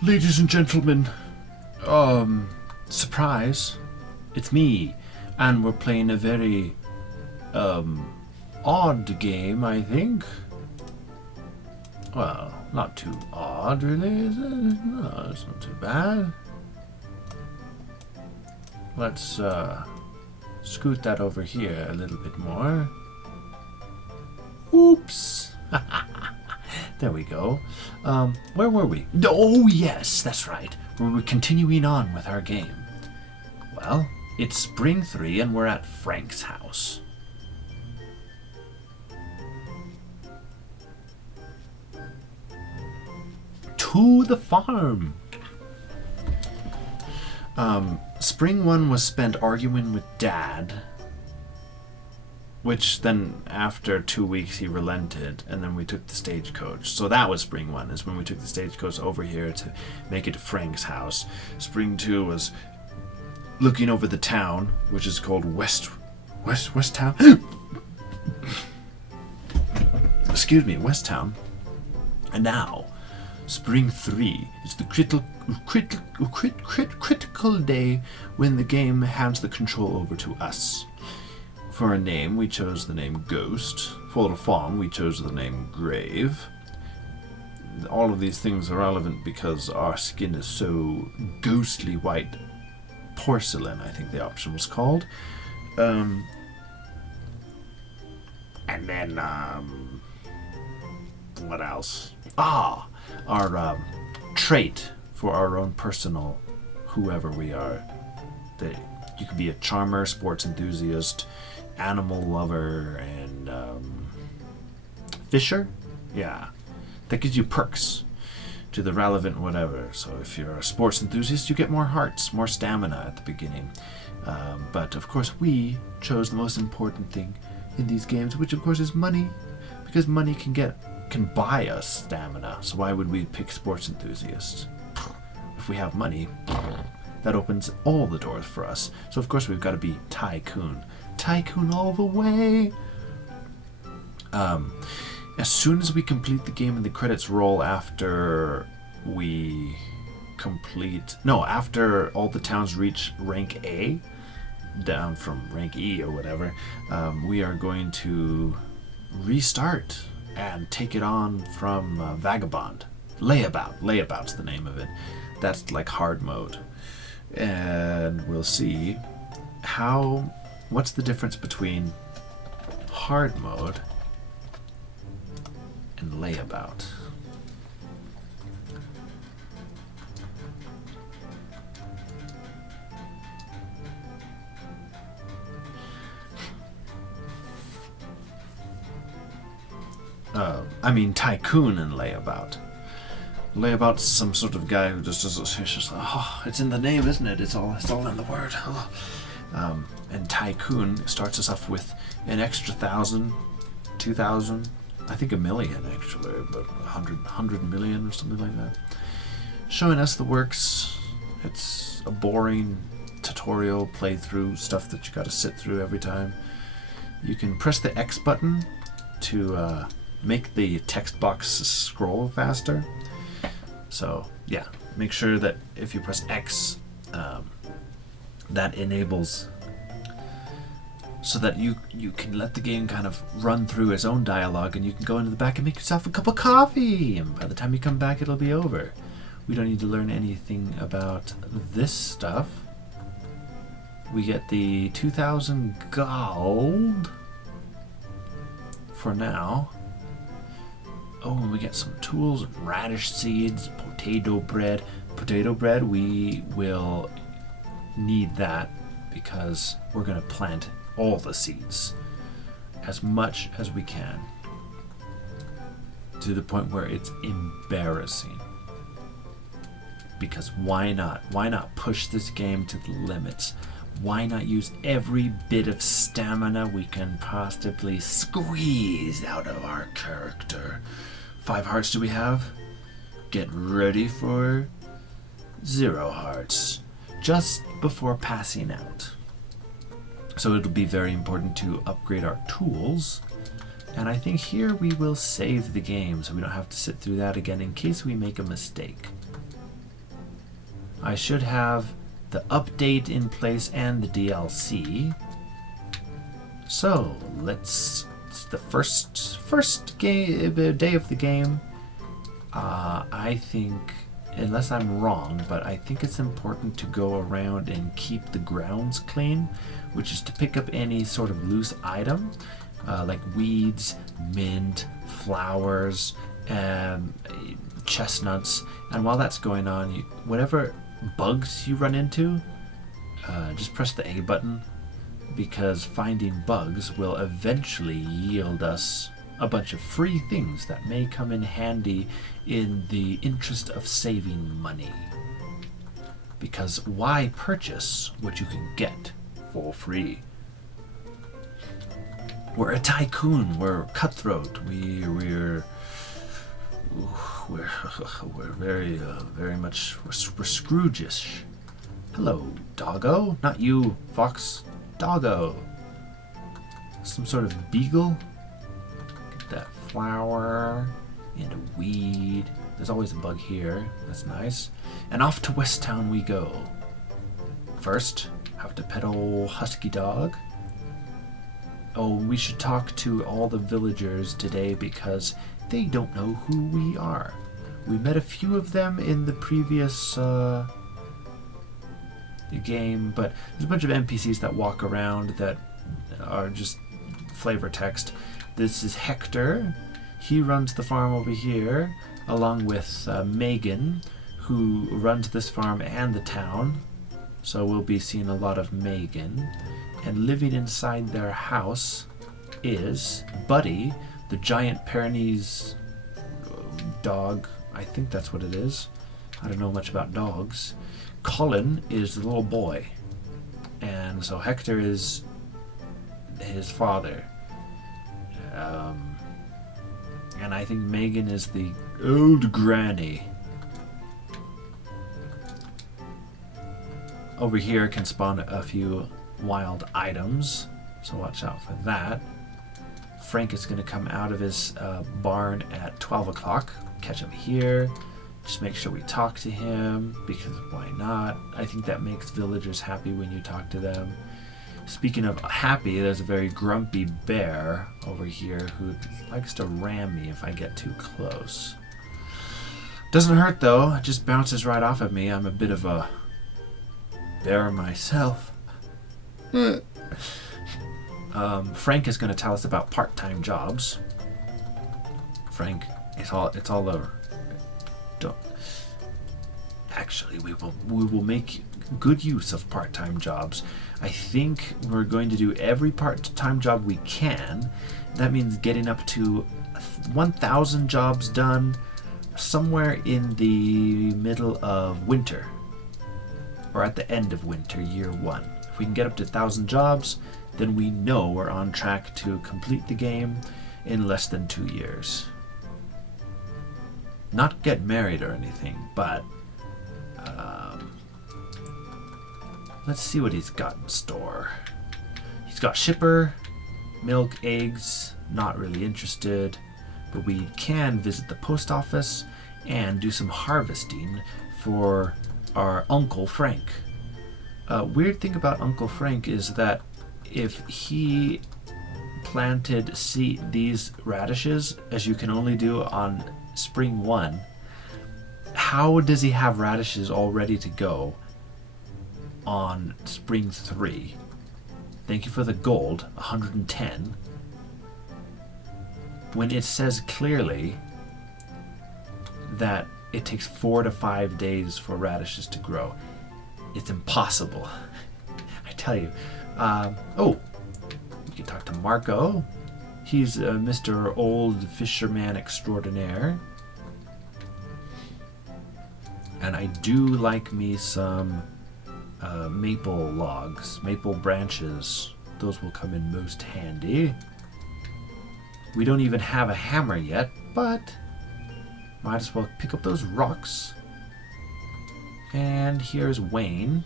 Ladies and gentlemen, surprise, it's me, and we're playing a very, odd game, I think. Well, not too odd, really, is it? No, it's not too bad. Let's, scoot that over here a little bit more. Oops! There we go. Where were we? Oh, yes, that's right. We're continuing on with our game. Well, it's Spring 3 and we're at Frank's house. To the farm! Spring 1 was spent arguing with Dad, which then after 2 weeks he relented, and then we took the stagecoach. So that was Spring 1, is when we took the stagecoach over here to make it to Frank's house. Spring 2 was looking over the town, which is called West Town. Excuse me, West Town. And now, Spring 3 is the critical day when the game hands the control over to us. For a name, we chose the name Ghost. For the farm, we chose the name Grave. All of these things are relevant because our skin is so ghostly white. Porcelain, I think the option was called. And then, what else? Our trait for our own personal whoever we are. You could be a charmer, sports enthusiast, animal lover, and fisher. Yeah, that gives you perks to the relevant whatever. So if you're a sports enthusiast, you get more hearts, more stamina at the beginning. But of course we chose the most important thing in these games, which of course is money, because money can buy us stamina. So why would we pick sports enthusiasts? If we have money, that opens all the doors for us. So of course we've got to be Tycoon. Tycoon all the way. As soon as we complete the game and the credits roll after after all the towns reach rank A, down from rank E or whatever, we are going to restart and take it on from Vagabond. Layabout's the name of it. That's like hard mode. And we'll see what's the difference between hard mode and layabout. Tycoon and layabout. Layabout's some sort of guy who just does it's just it's in the name, isn't it? It's all in the word. And Tycoon starts us off with an extra 1,000, 2,000, I think 1 million actually, but 100 million or something like that. Showing us the works. It's a boring tutorial playthrough stuff that you got to sit through every time. You can press the X button to make the text box scroll faster. So yeah, make sure that if you press X, that enables so that you can let the game kind of run through its own dialogue, and you can go into the back and make yourself a cup of coffee, and by the time you come back it'll be over. We don't need to learn anything about this stuff. We get the 2,000 gold for now. Oh, and we get some tools, radish seeds, potato bread. Potato bread, we will need that because we're going to plant all the seeds as much as we can, to the point where it's embarrassing. Because why not? Why not push this game to the limits? Why not use every bit of stamina we can possibly squeeze out of our character? 5 hearts do we have? Get ready for 0 hearts, just before passing out. So it'll be very important to upgrade our tools. And I think here we will save the game so we don't have to sit through that again in case we make a mistake. I should have the update in place and the DLC. So it's the first day of the game. I think, unless I'm wrong, but I think it's important to go around and keep the grounds clean, which is to pick up any sort of loose item, like weeds, mint, flowers, chestnuts. And while that's going on, whatever bugs you run into, just press the A button, because finding bugs will eventually yield us a bunch of free things that may come in handy in the interest of saving money. Because why purchase what you can get for free? We're a tycoon. We're cutthroat. We're very much we're Scrooge-ish. Hello, doggo. Not you, fox. Doggo. Some sort of beagle. Get that flower and a weed. There's always a bug here. That's nice. And off to West Town we go. First, have to pet old husky dog. Oh, we should talk to all the villagers today because they don't know who we are. We met a few of them in the previous game, but there's a bunch of NPCs that walk around that are just flavor text. This is Hector. He runs the farm over here, along with Megan, who runs this farm and the town. So we'll be seeing a lot of Megan. And living inside their house is Buddy, the giant Pyrenees dog. I think that's what it is. I don't know much about dogs. Colin is the little boy. And so Hector is his father. And I think Megan is the old granny. Over here can spawn a few wild items, so watch out for that. Frank is going to come out of his barn at 12 o'clock. Catch him here. Just make sure we talk to him, because why not? I think that makes villagers happy when you talk to them. Speaking of happy, there's a very grumpy bear over here who likes to ram me if I get too close. Doesn't hurt though, it just bounces right off of me. I'm a bit of a bear myself. Frank is going to tell us about part-time jobs. Frank, it's all over. Don't. Actually, we will make good use of part-time jobs. I think we're going to do every part-time job we can. That means getting up to 1,000 jobs done somewhere in the middle of winter, or at the end of winter, year 1. If we can get up to 1,000 jobs, then we know we're on track to complete the game in less than 2 years. Not get married or anything, but let's see what he's got in store. He's got shipper, milk, eggs, not really interested, but we can visit the post office and do some harvesting for our Uncle Frank. Weird thing about Uncle Frank is that if he planted these radishes, as you can only do on spring 1, how does he have radishes all ready to go on spring 3? Thank you for the gold, 110. When it says clearly that it takes 4 to 5 days for radishes to grow. It's impossible. I tell you. Oh, we can talk to Marco. He's Mr. Old Fisherman Extraordinaire. And I do like me some maple logs, maple branches. Those will come in most handy. We don't even have a hammer yet, but might as well pick up those rocks. And here's Wayne.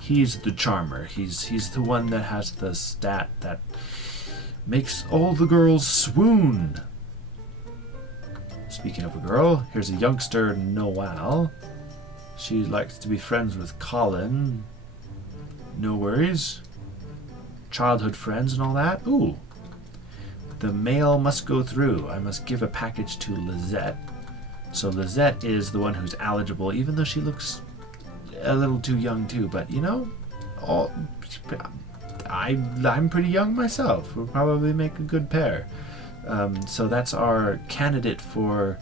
He's the charmer. He's the one that has the stat that makes all the girls swoon. Speaking of a girl, here's a youngster, Noelle. She likes to be friends with Colin. No worries. Childhood friends and all that. Ooh. The mail must go through. I must give a package to Lizette. So Lizette is the one who's eligible, even though she looks a little too young too. But you know, I'm pretty young myself. We'll probably make a good pair. So that's our candidate for,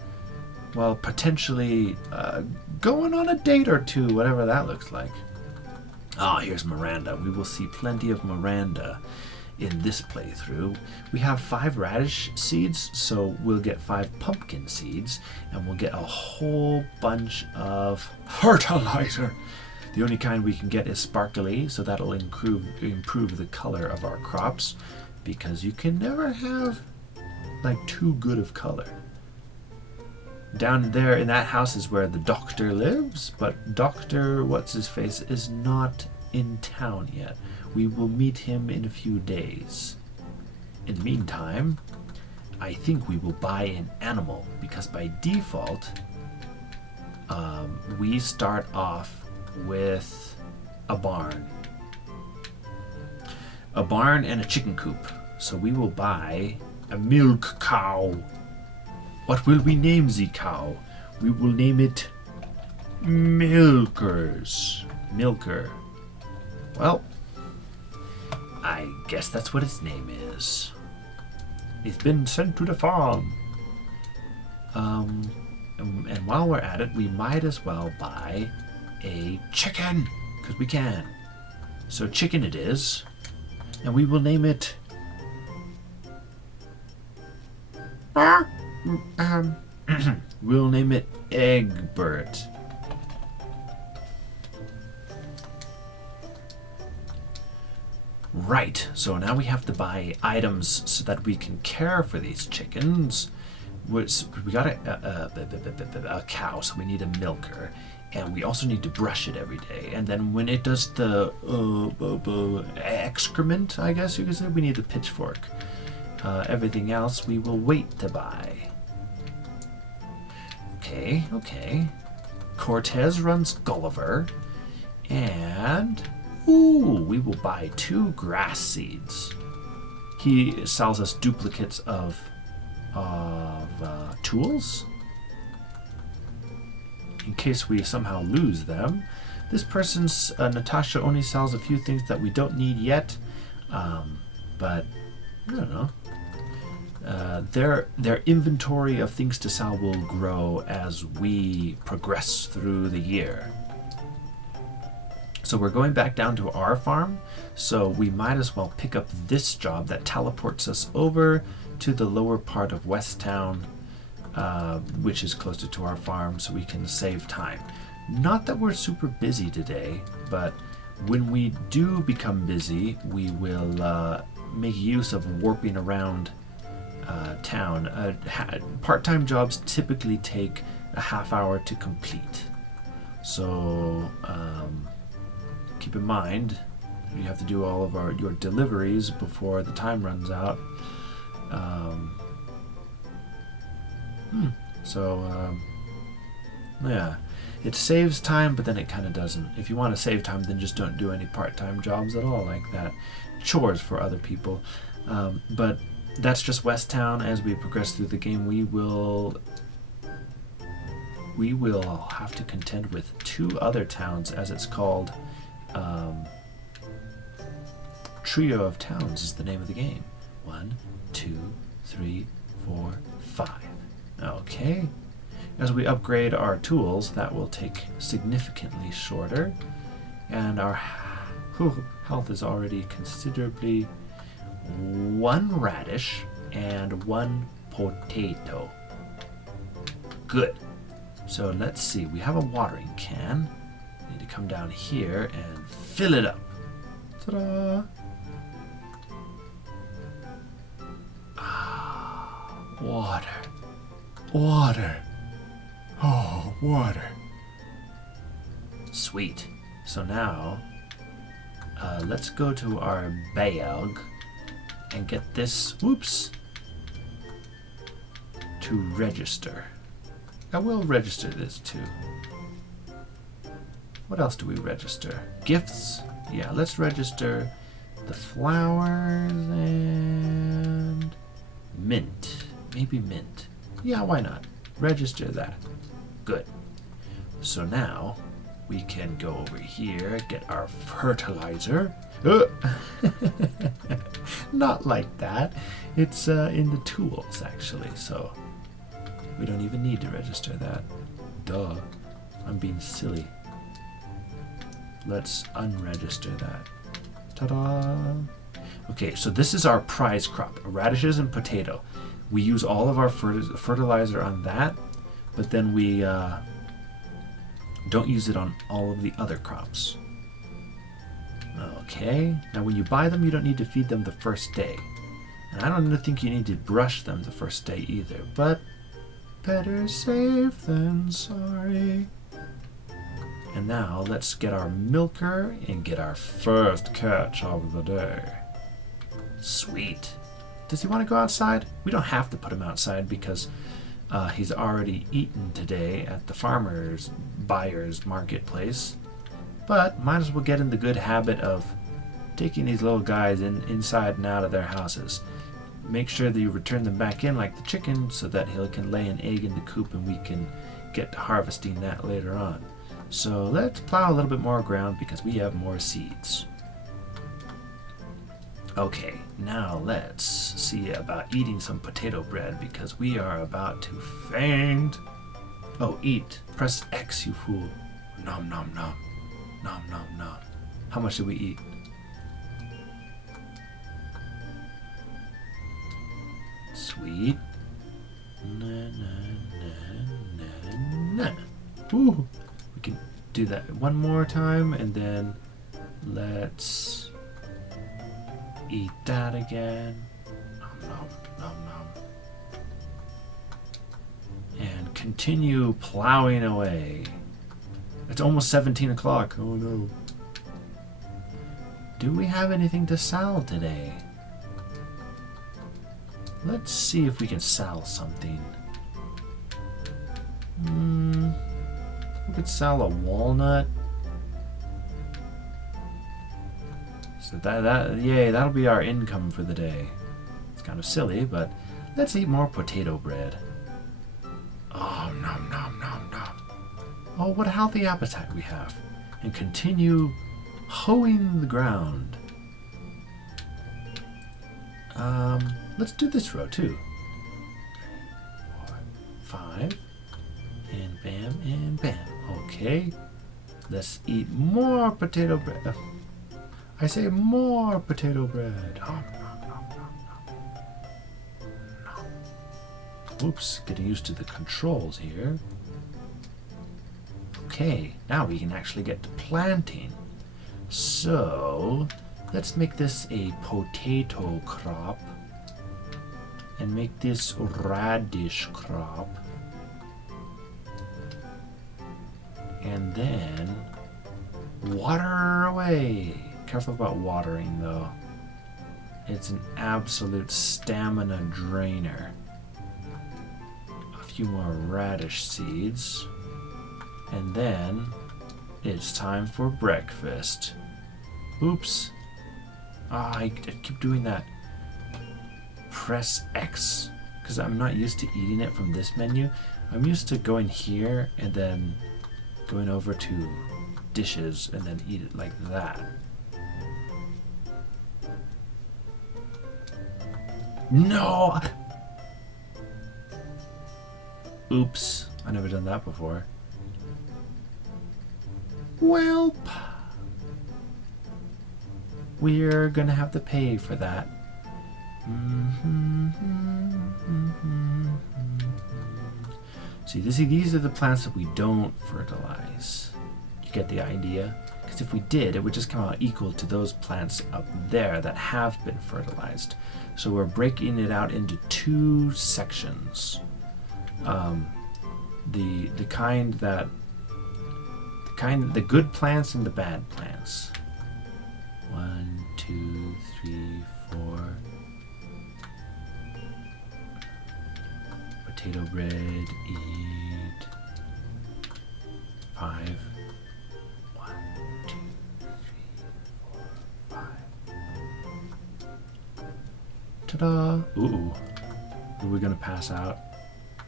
well, potentially going on a date or two, whatever that looks like. Ah, here's Miranda. We will see plenty of Miranda in this playthrough. We have 5 radish seeds, so we'll get 5 pumpkin seeds, and we'll get a whole bunch of fertilizer. The only kind we can get is sparkly, so that'll improve the color of our crops, because you can never have like too good of color. Down there in that house is where the doctor lives, but Dr. What's-His-Face is not in town yet. We will meet him in a few days. In the meantime, I think we will buy an animal, because by default, we start off with a barn. A barn and a chicken coop. So we will buy a milk cow. What will we name the cow? We will name it Milkers. Milker. Well, I guess that's what its name is. It's been sent to the farm. And while we're at it, we might as well buy a chicken, because we can. So chicken it is, and we will name it we'll name it Egbert. Right, so now we have to buy items so that we can care for these chickens. We got a cow, so we need a milker. And we also need to brush it every day. And then when it does the excrement, I guess you could say, we need a pitchfork. Everything else we will wait to buy. Okay. Cortez runs Gulliver. And, ooh, we will buy 2 grass seeds. He sells us duplicates of tools, in case we somehow lose them. This person's Natasha only sells a few things that we don't need yet, but I don't know. Their inventory of things to sell will grow as we progress through the year. So we're going back down to our farm, so we might as well pick up this job that teleports us over to the lower part of West Town, which is closer to our farm, so we can save time. Not that we're super busy today, but when we do become busy, we will make use of warping around town. Part-time jobs typically take a half hour to complete. So keep in mind, you have to do all of your deliveries before the time runs out. Yeah, it saves time, but then it kind of doesn't. If you want to save time, then just don't do any part-time jobs at all like that. Chores for other people. But that's just West Town. As we progress through the game, we will have to contend with 2 other towns, as it's called. Trio of Towns is the name of the game. 1, 2, 3, 4, 5. Okay. As we upgrade our tools, that will take significantly shorter, and our health is already considerably. 1 radish and 1 potato. Good. So let's see. We have a watering can. Need to come down here and fill it up. Ta-da! Water. Oh, water. Sweet. So now, let's go to our bag and get this, to register. I will register this too. What else do we register? Gifts? Yeah, let's register the flowers and mint. Maybe mint. Yeah, why not? Register that. Good. So now we can go over here, get our fertilizer. Not like that. It's in the tools, actually, so we don't even need to register that. Duh. I'm being silly. Let's unregister that. Ta-da! Okay, so this is our prize crop, radishes and potato. We use all of our fertilizer on that, but then we don't use it on all of the other crops. Okay, now when you buy them, you don't need to feed them the first day. And I don't think you need to brush them the first day either, but better safe than sorry. And now let's get our milker and get our first catch of the day. Sweet. Does he want to go outside? We don't have to put him outside because he's already eaten today at the farmer's buyer's marketplace. But might as well get in the good habit of taking these little guys inside and out of their houses. Make sure that you return them back in like the chicken so that he can lay an egg in the coop and we can get to harvesting that later on. So let's plow a little bit more ground because we have more seeds. Okay, now let's see about eating some potato bread because we are about to faint. Oh, eat. Press X, you fool. Nom nom nom. Nom nom nom. How much did we eat? Sweet. Na na na na na. Ooh. We can do that one more time and then let's eat that again. Nom nom nom nom. And continue plowing away. It's almost 17 o'clock. Oh no. Do we have anything to sell today? Let's see if we can sell something. We could sell a walnut. So that'll be our income for the day. It's kind of silly, but let's eat more potato bread. Oh, nom nom nom nom. Oh, what a healthy appetite we have. And continue hoeing the ground. Let's do this row too. 4, 5, and bam, and bam. Okay, let's eat more potato bread. I say more potato bread. Nom, nom, nom, nom, nom. Oops, getting used to the controls here. Okay, now we can actually get to planting. So, let's make this a potato crop and make this radish crop. And then water away. Careful about watering though. It's an absolute stamina drainer. A few more radish seeds. And then it's time for breakfast. Oops. I keep doing that. Press X. Because I'm not used to eating it from this menu. I'm used to going here and then going over to dishes and then eat it like that. No! Oops. I've never done that before. Welp. We're gonna have to pay for that. See, these are the plants that we don't fertilize. You get the idea? Because if we did, it would just come out equal to those plants up there that have been fertilized. So we're breaking it out into two sections. The good plants and the bad plants. 1, 2, 3, 4. Potato bread, eat. 5. 1, Ta-da! Ooh. Are we gonna pass out?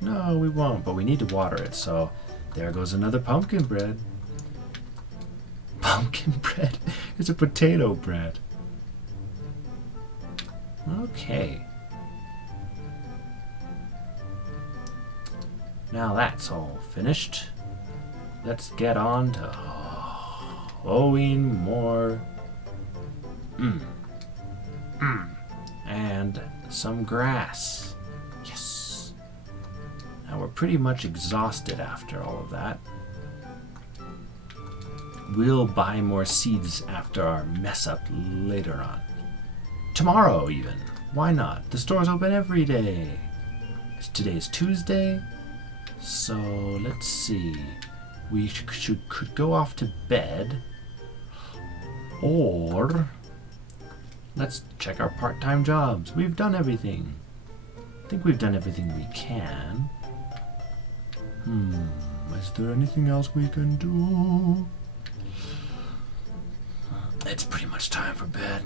No, we won't, but we need to water it, so there goes another pumpkin bread. Pumpkin bread? It's a potato bread. Okay. Now that's all finished. Let's get on to hoeing more. And some grass. Yes. Now we're pretty much exhausted after all of that. We'll buy more seeds after our mess up later on. Tomorrow even. Why not? The store's open every day. Today's Tuesday. So let's see. We could go off to bed. Or let's check our part-time jobs. We've done everything. I think we've done everything we can. Is there anything else we can do? It's pretty much time for bed.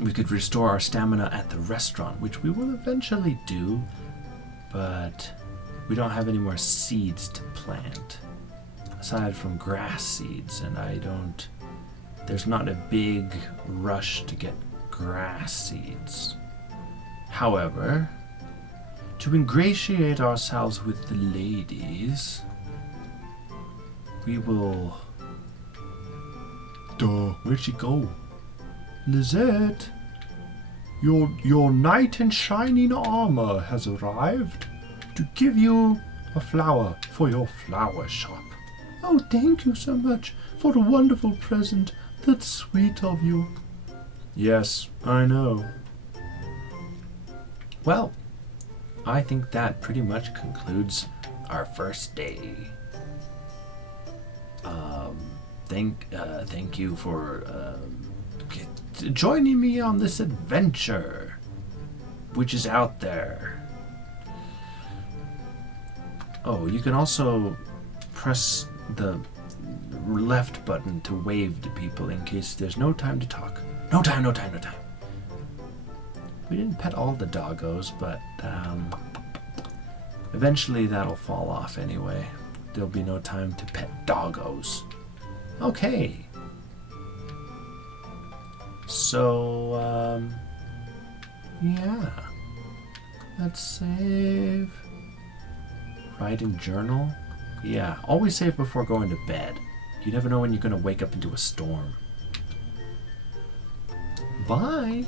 We could restore our stamina at the restaurant, which we will eventually do, but we don't have any more seeds to plant. Aside from grass seeds, and there's not a big rush to get grass seeds. However, to ingratiate ourselves with the ladies, we will... Where'd she go? Lizette, your knight in shining armor has arrived to give you a flower for your flower shop. Oh, thank you so much for a wonderful present. That's sweet of you. Yes, I know. Well, I think that pretty much concludes our first day. Thank you for joining me on this adventure, which is out there. Oh, you can also press the left button to wave to people in case there's no time to talk. No time. We didn't pet all the doggos, but eventually that'll fall off anyway. There'll be no time to pet doggos. Okay. So, yeah. Let's save. Write in journal. Yeah, always save before going to bed. You never know when you're going to wake up into a storm. Bye.